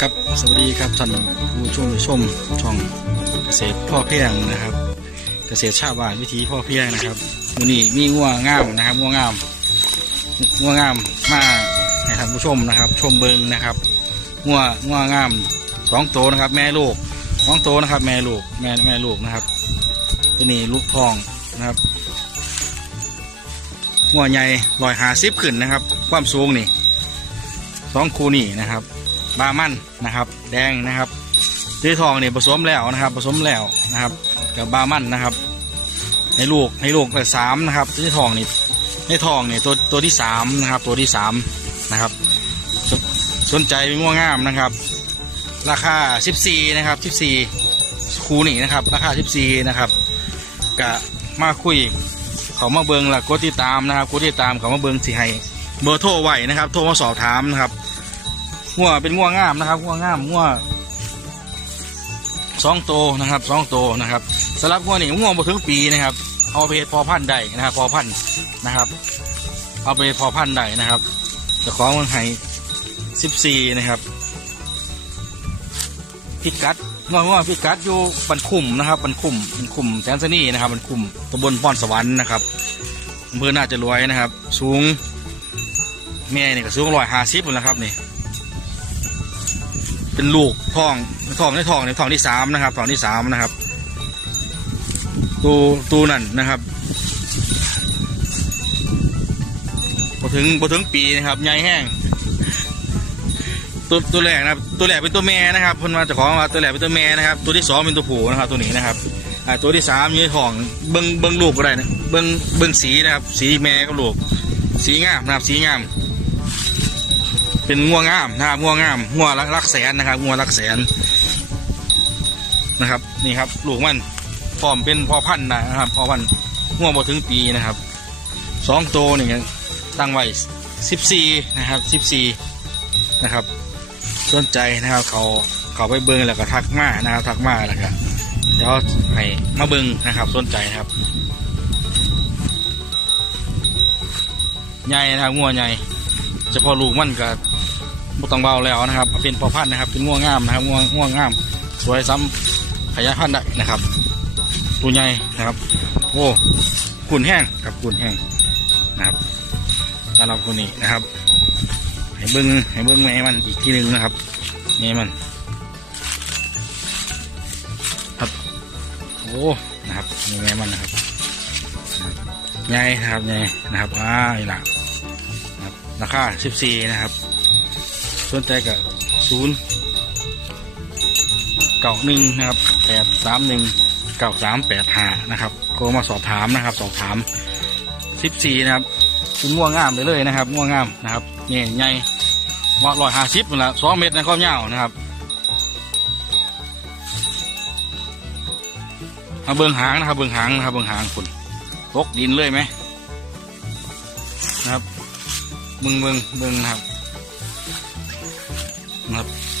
ครับสวัสดีครับท่านผู้ชมชมช่องเกษตรพ่อเพียงนะครับ เกษตรชาวบ้านวิถีพ่อเพียงนะครับวันนี้มีงัวงามนะครับงัวงามงัวงามมาให้ท่านผู้ชมนะครับ ชมเบิงนะครับงัวงัวงามสองโตนะครับ แม่ลูกสองโตนะครับ แม่ลูกแม่แม่ลูกนะครับ ตัวนี้ลูกทองนะครับงัวใหญ่ลอยหาซิบขึ้นนะครับ ความสูงนี่ สองคู่นี่นะครับบามันนะครับ แดงนะครับที่ทองนี่ผสมแล้วนะครับ ผสมแล้วนะครับกับบามันนะครับให้ลูกให้ลูกแต่สามนะครับที่ทองนี่ให้ทองนี่ตัวตัวที่สามนะครับ ตัวที่สามนะครับสสนใจเป็นง่วงงามนะครับ ราคาสิบสี่นะครับสิบสี่คูนี่นะครับ ราคาสิบสี่นะครับกะมาคุยเขามาเบิงและกดติดตามนะครับกดติดตามเขามาเบิงสิให้เบอร์โทรไว้นะครับ โทรมาสอบถามนะครับ งัวเป็นงัวงามนะครับงัวงามงัวสองโตวนะครับสองโตวนะครับสำหรับงัวนี่งัวมาถึงปีนะครับเอาไปเฮ็ดพอพันธุ์ได้นะครับ พอพันธุ์นะครับ เอาไปพอพันธุ์ได้นะครับจะของมันให้สิบสี่นะครับพิกัดงัวงัวพิกัดอยู่บันคุมนะครับบันคุมบันคุมแสนสนีนะครับบันคุมตำบลพรสวรรค์นะครับอำเภอน่าจะรวยนะครับ สูงแม่นี่ก็สูงร้อยห้าสิบแล้วครับนี่ เป็นลูกทองทองในทองในทองที่สามนะครับทองที่สามนะครับ ตูตูนั่นนะครับพอถึงพอถึงปีนะครับใหญ่แห้งตัวตัวแรกนะครับ ตัวแรกเป็นตัวแม่นะครับพ่นมาเจะของว่าตัวแรกเป็นตัวแม่นะครับ ตัวที่สองเป็นตัวผู้นะครับ ตัวนี้นะครับอ่าตัวที่สามอยู่ในทองเบิ้งเบิ้งลูกก็ได้นะเบิ้งเบิ้งสีนะครับ สีแม่กับลูก สีงามนะครับสีงาม เป็นงัวงามนะครับงัวงามงัวรักรักแสนนะครับงัวรักแสนนะครับ นี่ครับลูกมันพร้อมเป็นพอพันธุ์นะครับพอพันธุ์งัวพอถึงปีนะครับสองโตนี่ตั้งไว้สิบสี่นะครับสิบสี่นะครับสนใจนะครับเขาเขาไปเบิ้งแล้วก็ทักมานะครับทักมาแล้วก็เดี๋ยวให้มาเบิ้งนะครับสนใจนะครับใหญ่นะครับงัวใหญ่เฉพาะลูกมันก็ บ่ต้องเบาแล้วนะครับ เป็นพอพันนะครับเป็นง่วงงามนะครับง่วงง่วงงาม สวยซ้ำขยายพันธุ์ได้นะครับ ตัวใหญ่นะครับ โอ้กุนแห้งกับกุนแห้งนะครับสำหรับคนนี้นะครับ ให้เบิ้งให้เบิ้งแม่มันอีกทีหนึ่งนะครับแม่มันครับโอ้นะครับนี่แม่มันนะครับใหญ่นะครับใหญ่นะครับอ่าอีหละนะครับราคา14นะครับ สนใจกับศูนย์เก่าหนึ่งนะครับแปดสามหนึ่งเก่าสามแปดหานะครับโทรมาสอบถามนะครับ สอบถาม14นะครับคุณง่วงงามไปเลยนะครับง่วงงามนะครับเนี่ยใหญ่ว่าร้อยห้าสิบนั่นละสองเมตรในความยาวนะครับมาเบิงหางนะครับเบิงหางนะครับเบิงหางคุณตกดินเลยไหมนะครับเบิ่งเบิ่งเบิ่งนะครับ นะครับ